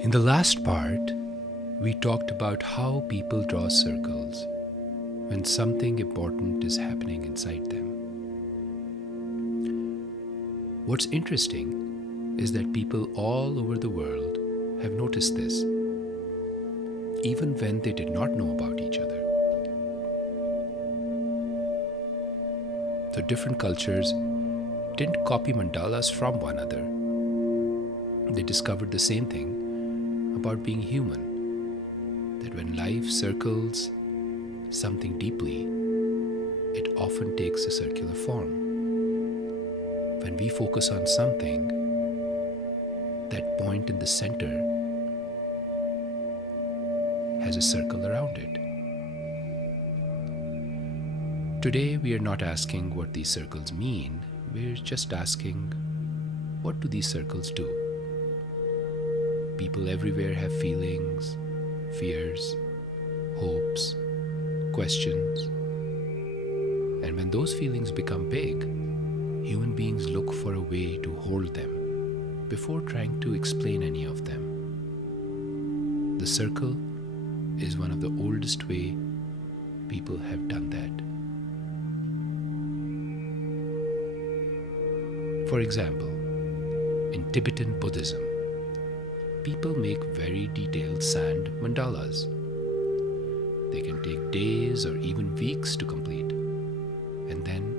In the last part, we talked about how people draw circles when something important is happening inside them. What's interesting is that people all over the world have noticed this, even when they did not know about each other. So different cultures didn't copy mandalas from one another. They discovered the same thing about being human, that when life circles something deeply, it often takes a circular form. When we focus on something, that point in the center has a circle around it. Today, we are not asking what these circles mean, we're just asking, what do these circles do? People everywhere have feelings, fears, hopes, questions. And when those feelings become big, human beings look for a way to hold them before trying to explain any of them. The circle is one of the oldest ways people have done that. For example, in Tibetan Buddhism, people make very detailed sand mandalas. They can take days or even weeks to complete, and then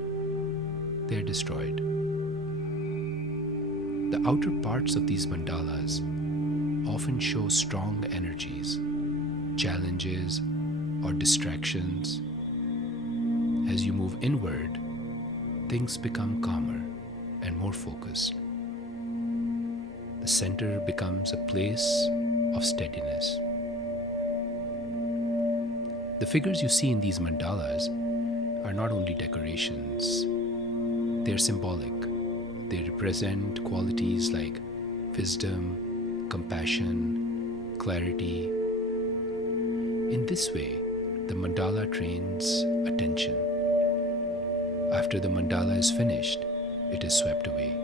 they're destroyed. The outer parts of these mandalas often show strong energies, challenges, or distractions. As you move inward, things become calmer and more focused. The center becomes a place of steadiness. The figures you see in these mandalas are not only decorations, they're symbolic. They represent qualities like wisdom, compassion, clarity. In this way, the mandala trains attention. After the mandala is finished, it is swept away.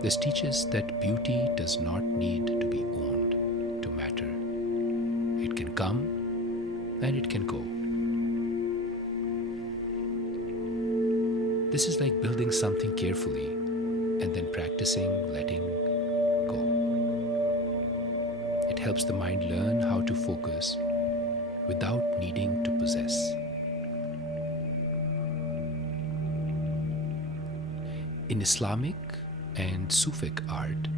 This teaches that beauty does not need to be owned to matter. It can come and it can go. This is like building something carefully and then practicing letting go. It helps the mind learn how to focus without needing to possess. In Islamic and Sufic art,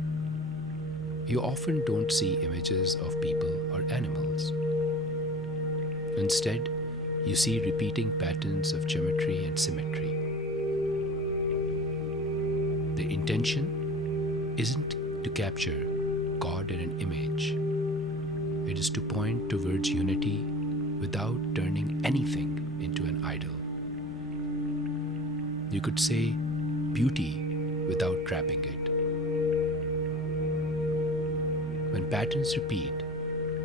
you often don't see images of people or animals. Instead, you see repeating patterns of geometry and symmetry. The intention isn't to capture God in an image. It is to point towards unity without turning anything into an idol. You could say beauty without trapping it. When patterns repeat,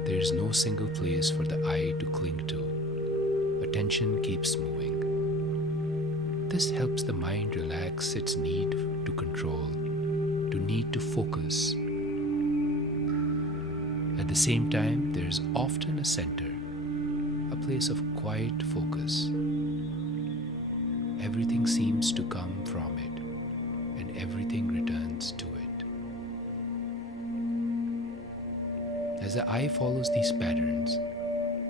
there is no single place for the eye to cling to. Attention keeps moving. This helps the mind relax its need to control, to need to focus. At the same time, there is often a center, a place of quiet focus. Everything seems to come from it, and everything returns to it. As the eye follows these patterns,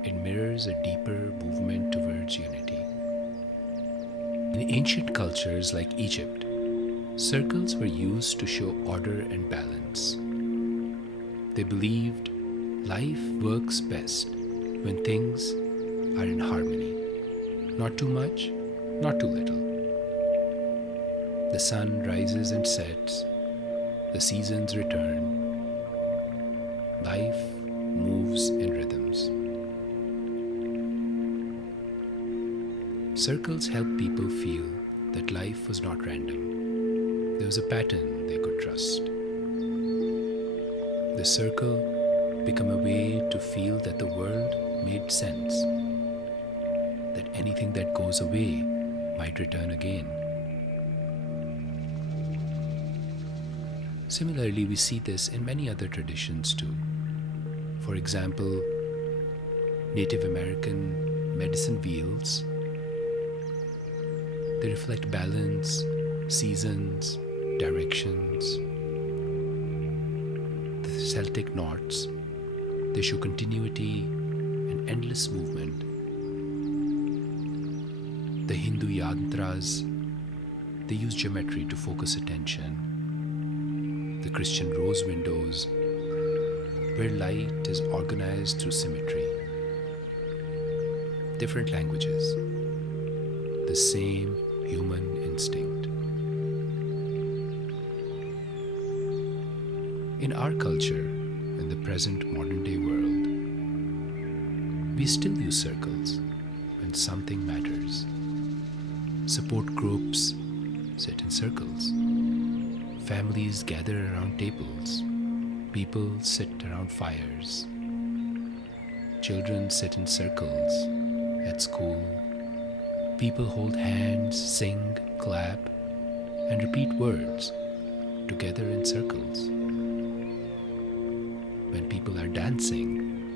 it mirrors a deeper movement towards unity. In ancient cultures like Egypt, circles were used to show order and balance. They believed life works best when things are in harmony. Not too much, not too little. The sun rises and sets, the seasons return. Life moves in rhythms. Circles help people feel that life was not random. There was a pattern they could trust. The circle became a way to feel that the world made sense, that anything that goes away might return again. Similarly, we see this in many other traditions too. For example, Native American medicine wheels. They reflect balance, seasons, directions. The Celtic knots, they show continuity and endless movement. The Hindu yantras, they use geometry to focus attention. The Christian rose windows, where light is organized through symmetry. Different languages, the same human instinct. In our culture, in the present modern day world, we still use circles when something matters. Support groups sit in circles. Families gather around tables. People sit around fires. Children sit in circles at school. People hold hands, sing, clap, and repeat words together in circles. When people are dancing,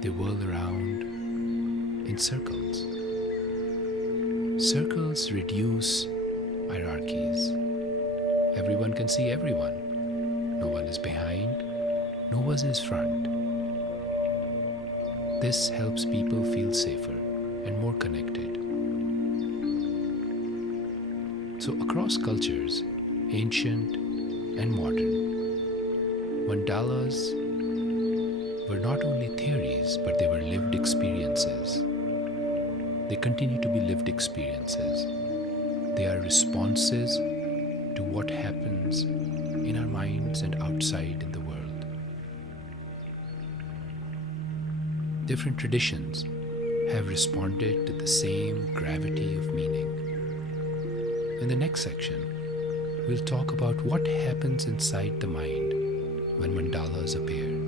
they whirl around in circles. Circles reduce hierarchies. Everyone can see everyone. No one is behind, no one is front. This helps people feel safer and more connected. So across cultures, ancient and modern, mandalas were not only theories, but they were lived experiences. They continue to be lived experiences. They are responses to what happens in our minds and outside in the world. Different traditions have responded to the same gravity of meaning. In the next section, we'll talk about what happens inside the mind when mandalas appear.